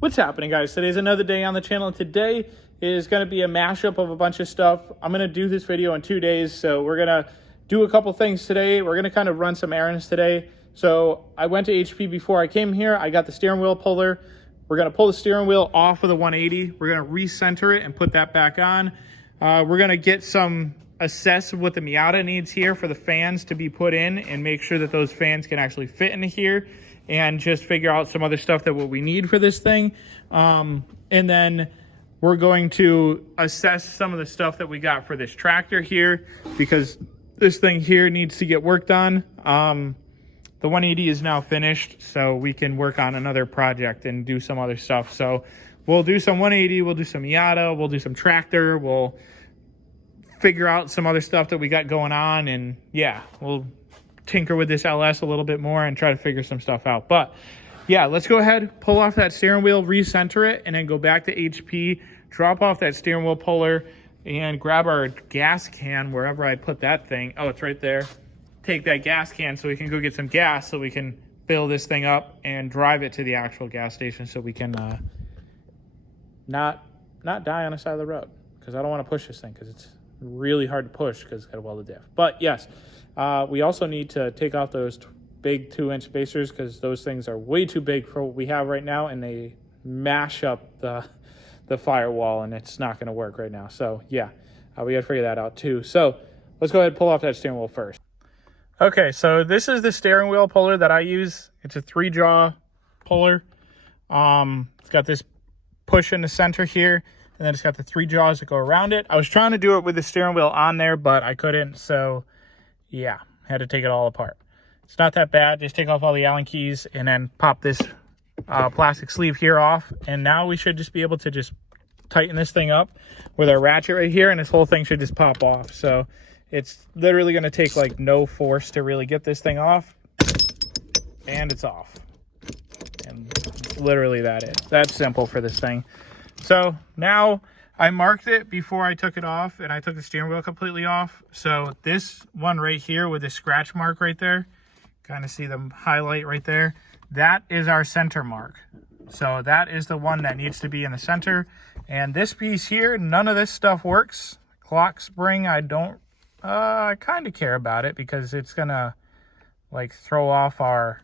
What's happening, guys? Today's another day on the channel. Today is going to be a mashup of a bunch of stuff. I'm going to do this video in 2 days, so we're going to do a couple things today. We're going to kind of run some errands today. So I went to HP before I came here. I got the steering wheel puller. We're going to pull the steering wheel off of the 180. We're going to recenter it and put that back on. We're going to assess what the Miata needs here for the fans to be put in and make sure that those fans can actually fit into here, and just figure out some other stuff that what we need for this thing. And then we're going to assess some of the stuff that we got for this tractor here, because this thing here needs to get worked on. The 180 is now finished, so we can work on another project and do some other stuff. So we'll do some 180, we'll do some Miata, we'll do some tractor, we'll figure out some other stuff that we got going on, and yeah, we'll tinker with this LS a little bit more and try to figure some stuff out. But yeah, let's go ahead, pull off that steering wheel, recenter it, and then go back to HP, drop off that steering wheel puller, and grab our gas can wherever I put that thing. Oh, it's right there. Take that gas can so we can go get some gas so we can fill this thing up and drive it to the actual gas station so we can not die on the side of the road, because I don't want to push this thing because it's really hard to push because it's got a welded diff. But yes, we also need to take off those big 2-inch spacers, because those things are way too big for what we have right now, and they mash up the firewall, and it's not going to work right now. So yeah, we got to figure that out too. So let's go ahead and pull off that steering wheel first. Okay, so this is the steering wheel puller that I use. It's a 3-jaw puller. It's got this push in the center here, and then it's got the 3 jaws that go around it. I was trying to do it with the steering wheel on there, but I couldn't, so yeah, had to take it all apart. It's not that bad. Just take off all the Allen keys and then pop this plastic sleeve here off, and now we should just be able to just tighten this thing up with our ratchet right here, and this whole thing should just pop off. So it's literally going to take like no force to really get this thing off, and it's off. And literally that's simple for this thing. So now I marked it before I took it off, and I took the steering wheel completely off. So this one right here with the scratch mark right there, kind of see the highlight right there, that is our center mark. So that is the one that needs to be in the center. And this piece here, none of this stuff works. Clock spring, I kind of care about it because it's gonna like throw off our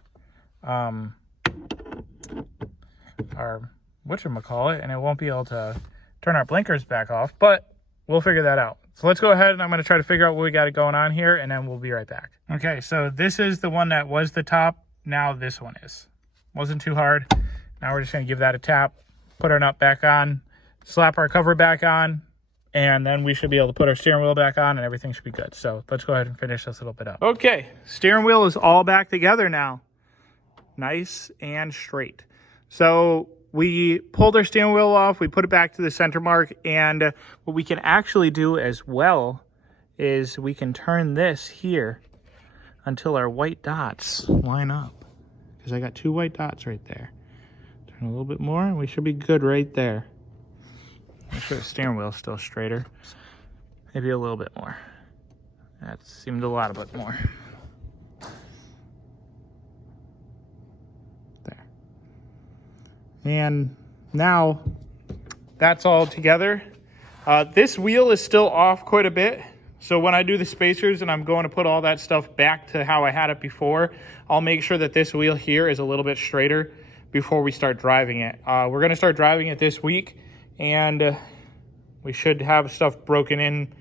whatchamacallit, and it won't be able to turn our blinkers back off, but we'll figure that out. So let's go ahead, and I'm going to try to figure out what we got going on here, and then we'll be right back. Okay, so this is the one that was the top. Now this one is. Wasn't too hard. Now we're just going to give that a tap, put our nut back on, slap our cover back on, and then we should be able to put our steering wheel back on, and everything should be good. So let's go ahead and finish this little bit up. Okay, steering wheel is all back together now. Nice and straight. So we pulled our steering wheel off, we put it back to the center mark, and what we can actually do as well is we can turn this here until our white dots line up, because I got 2 white dots right there. Turn a little bit more, and we should be good right there. Make sure the steering wheel is still straighter. Maybe a little bit more. That seemed a lot bit more. There. And now that's all together. This wheel is still off quite a bit. So when I do the spacers and I'm going to put all that stuff back to how I had it before, I'll make sure that this wheel here is a little bit straighter before we start driving it. We're going to start driving it this week, and we should have stuff broken in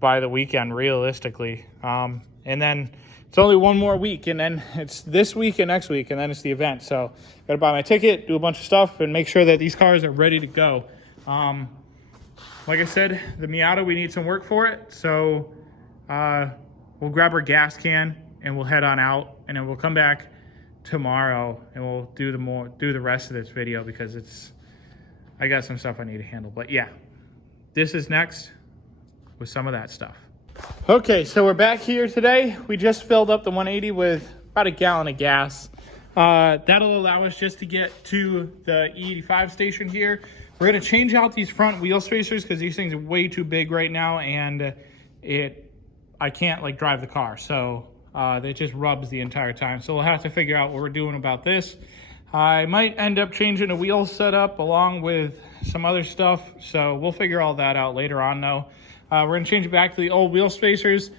by the weekend, realistically. And then it's only one more week, and then it's this week and next week, and then it's the event. So got to buy my ticket, do a bunch of stuff, and make sure that these cars are ready to go. Like I said, the Miata, we need some work for it. So we'll grab our gas can and we'll head on out, and then we'll come back tomorrow and we'll do the rest of this video, because I got some stuff I need to handle. But yeah, this is next with some of that stuff. Okay, so we're back here today. We just filled up the 180 with about a gallon of gas. That'll allow us just to get to the E85 station here. We're gonna change out these front wheel spacers because these things are way too big right now, and I can't like drive the car. So it just rubs the entire time. So we'll have to figure out what we're doing about this. I might end up changing the wheel setup along with some other stuff, so we'll figure all that out later on though. We're gonna change it back to the old wheel spacers.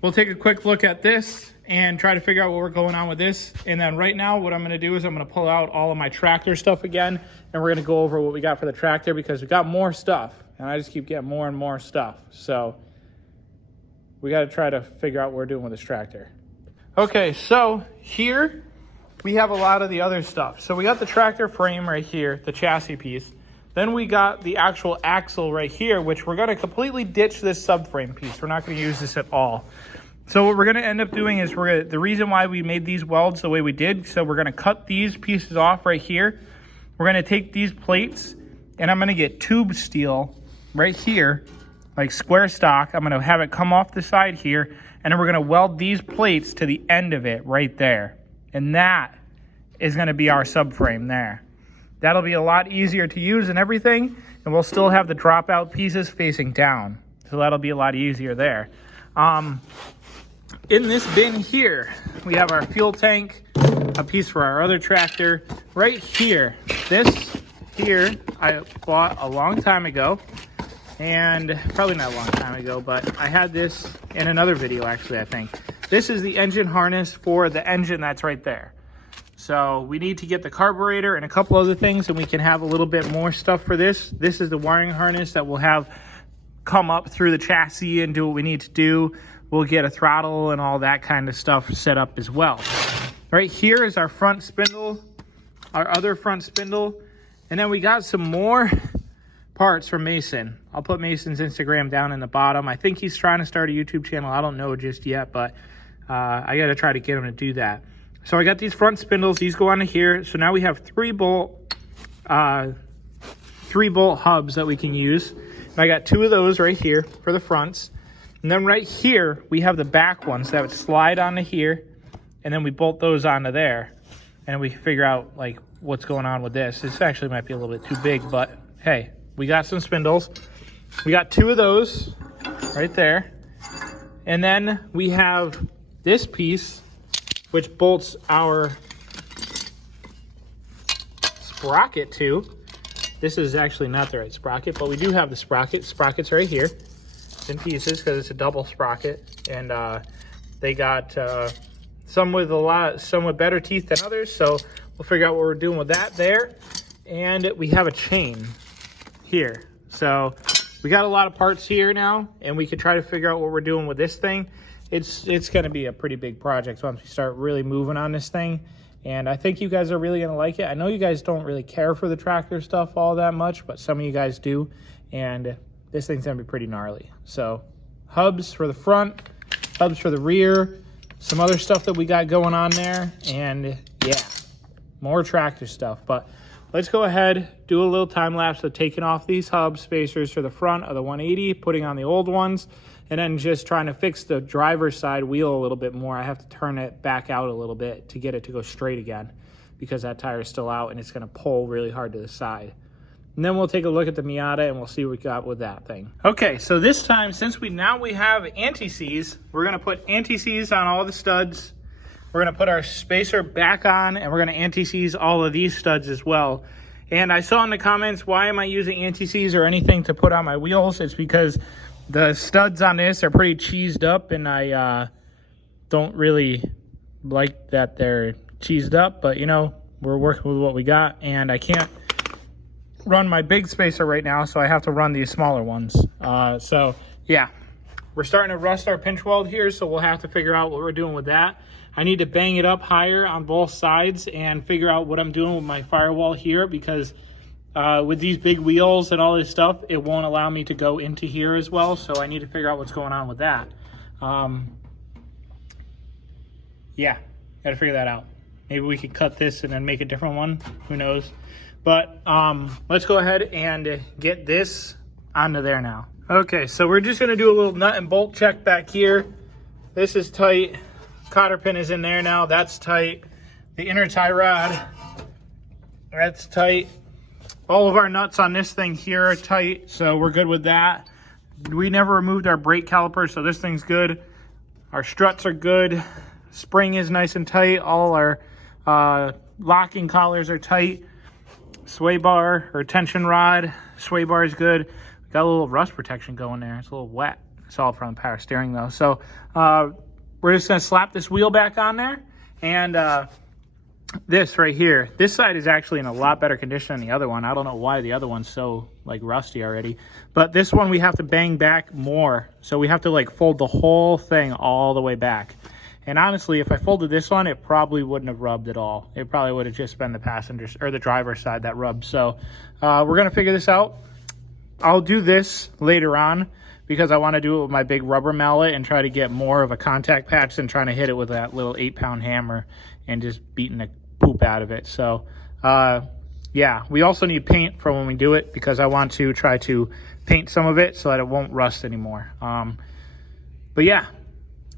We'll take a quick look at this and try to figure out what we're going on with this. And then right now, what I'm gonna do is I'm gonna pull out all of my tractor stuff again, and we're gonna go over what we got for the tractor because we got more stuff, and I just keep getting more and more stuff. So we gotta try to figure out what we're doing with this tractor. Okay, so here we have a lot of the other stuff. So we got the tractor frame right here, the chassis piece. Then we got the actual axle right here, which we're gonna completely ditch this subframe piece. We're not gonna use this at all. So what we're gonna end up doing is the reason why we made these welds the way we did, so we're gonna cut these pieces off right here. We're gonna take these plates and I'm gonna get tube steel right here, like square stock. I'm gonna have it come off the side here, and then we're gonna weld these plates to the end of it right there. And that is gonna be our subframe there. That'll be a lot easier to use and everything, and we'll still have the dropout pieces facing down. So that'll be a lot easier there. In this bin here, we have our fuel tank, a piece for our other tractor. Right here, this here I bought a long time ago, and probably not a long time ago, but I had this in another video actually, I think. This is the engine harness for the engine that's right there. So we need to get the carburetor and a couple other things, and we can have a little bit more stuff for this. This is the wiring harness that we'll have come up through the chassis and do what we need to do. We'll get a throttle and all that kind of stuff set up as well. Right here is our front spindle, our other front spindle. And then we got some more parts from Maison. I'll put Mason's Instagram down in the bottom. I think he's trying to start a YouTube channel. I don't know just yet, but I got to try to get him to do that. So I got these front spindles. These go onto here. So now we have 3-bolt hubs that we can use. And I got 2 of those right here for the fronts. And then right here, we have the back ones that would slide onto here. And then we bolt those onto there. And we figure out like what's going on with this. This actually might be a little bit too big, but hey, we got some spindles. We got 2 of those right there. And then we have this piece, which bolts our sprocket to. This is actually not the right sprocket, but we do have the sprocket. Sprocket's right here. It's in pieces because it's a double sprocket. And they got some with better teeth than others. So we'll figure out what we're doing with that there. And we have a chain here. So we got a lot of parts here now, and we can try to figure out what we're doing with this thing. It's going to be a pretty big project once we start really moving on this thing. And I think you guys are really going to like it. I know you guys don't really care for the tractor stuff all that much, but some of you guys do. And this thing's going to be pretty gnarly. So hubs for the front, hubs for the rear, some other stuff that we got going on there. And yeah, more tractor stuff. But let's go ahead, do a little time lapse of taking off these hub spacers for the front of the 180, putting on the old ones, and then just trying to fix the driver's side wheel a little bit more. I have to turn it back out a little bit to get it to go straight again because that tire is still out and it's gonna pull really hard to the side. And then we'll take a look at the Miata and we'll see what we got with that thing. Okay, so this time, since we have anti-seize, we're gonna put anti-seize on all the studs. We're gonna put our spacer back on, and we're gonna anti-seize all of these studs as well. And I saw in the comments, why am I using anti-seize or anything to put on my wheels? It's because the studs on this are pretty cheesed up, and I don't really like that they're cheesed up, but you know, we're working with what we got, and I can't run my big spacer right now, so I have to run these smaller ones. So yeah, we're starting to rust our pinch weld here, so we'll have to figure out what we're doing with that. I need to bang it up higher on both sides and figure out what I'm doing with my firewall here, because with these big wheels and all this stuff, it won't allow me to go into here as well. So I need to figure out what's going on with that. Yeah, got to figure that out. Maybe we could cut this and then make a different one. Who knows? But let's go ahead and get this onto there now. Okay, so we're just going to do a little nut and bolt check back here. This is tight. Cotter pin is in there now. That's tight. The inner tie rod, that's tight. All of our nuts on this thing here are tight, so we're good with that. We never removed our brake caliper, so this thing's good. Our struts are good. Spring is nice and tight. All our locking collars are tight. Sway bar or tension rod, sway bar is good. Got a little rust protection going there. It's a little wet. It's all from the power steering though. So we're just gonna slap this wheel back on there, and this right here, this side is actually in a lot better condition than the other one. I don't know why the other one's so like rusty already, but this one we have to bang back more. So we have to like fold the whole thing all the way back. And honestly, if I folded this one, it probably wouldn't have rubbed at all. It probably would have just been the passenger's or the driver's side that rubbed. So we're gonna figure this out. I'll do this later on because I want to do it with my big rubber mallet and try to get more of a contact patch than trying to hit it with that little 8-pound hammer and just beating the poop out of it. So yeah, we also need paint for when we do it because I want to try to paint some of it so that it won't rust anymore. But yeah,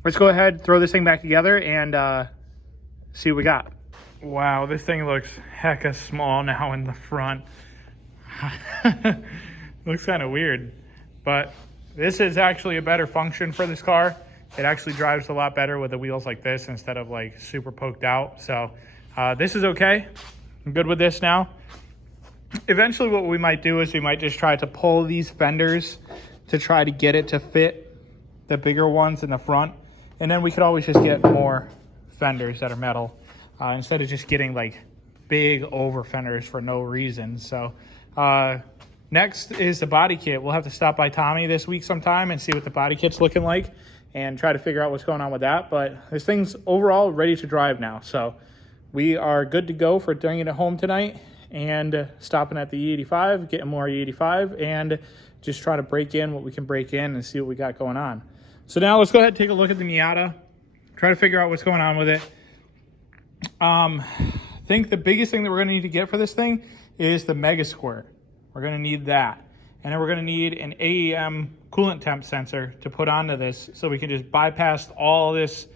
let's go ahead, throw this thing back together and see what we got. Wow, this thing looks hecka small now in the front. Looks kind of weird, but this is actually a better function for this car. It actually drives a lot better with the wheels like this instead of like super poked out. So this is okay. I'm good with this now. Eventually what we might do is we might just try to pull these fenders to try to get it to fit the bigger ones in the front. And then we could always just get more fenders that are metal instead of just getting like big over fenders for no reason. So next is the body kit. We'll have to stop by Tommy this week sometime and see what the body kit's looking like and try to figure out what's going on with that. But this thing's overall ready to drive now. So we are good to go for bringing it home tonight and stopping at the E85, getting more E85, and just try to break in what we can break in and see what we got going on. So now let's go ahead and take a look at the Miata, try to figure out what's going on with it. I think the biggest thing that we're going to need to get for this thing is the Mega Squirt. We're going to need that. And then we're going to need an AEM coolant temp sensor to put onto this so we can just bypass all this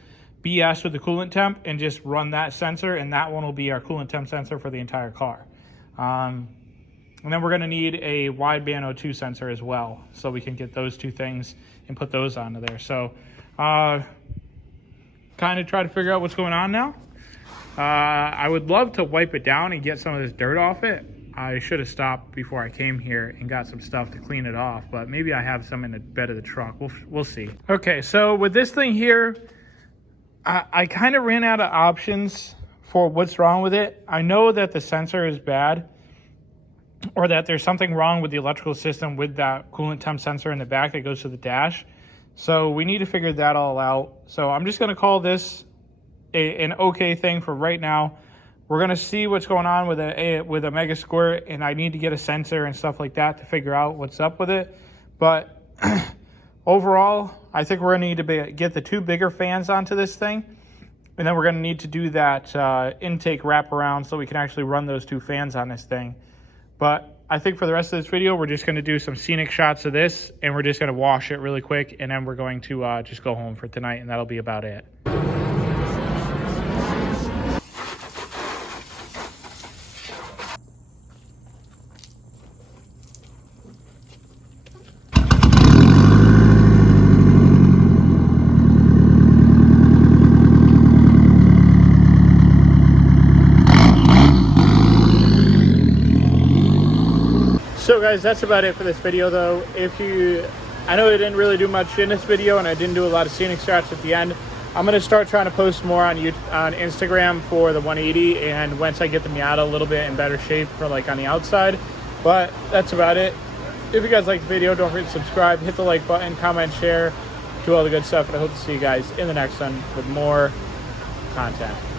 BS with the coolant temp and just run that sensor, and that one will be our coolant temp sensor for the entire car. And then we're going to need a wideband O2 sensor as well, so we can get those two things and put those onto there. So kind of try to figure out what's going on now. I would love to wipe it down and get some of this dirt off it. I should have stopped before I came here and got some stuff to clean it off, but maybe I have some in the bed of the truck. We'll see. Okay, so with this thing here, I kind of ran out of options for what's wrong with it. I know that the sensor is bad, or that there's something wrong with the electrical system with that coolant temp sensor in the back that goes to the dash. So we need to figure that all out. So I'm just going to call this an okay thing for right now. We're going to see what's going on with a Mega Squirt, and I need to get a sensor and stuff like that to figure out what's up with it. But overall, I think we're going to need to get the two bigger fans onto this thing, and then we're going to need to do that intake wraparound so we can actually run those two fans on this thing. But I think for the rest of this video, we're just going to do some scenic shots of this, and we're just going to wash it really quick, and then we're going to just go home for tonight, and that'll be about it. So guys, that's about it for this video though. I know I didn't really do much in this video and I didn't do a lot of scenic shots at the end. I'm going to start trying to post more on Instagram for the 180, and once I get the Miata a little bit in better shape for like on the outside. But that's about it. If you guys like the video, don't forget to subscribe, hit the like button, comment, share, do all the good stuff, and I hope to see you guys in the next one with more content.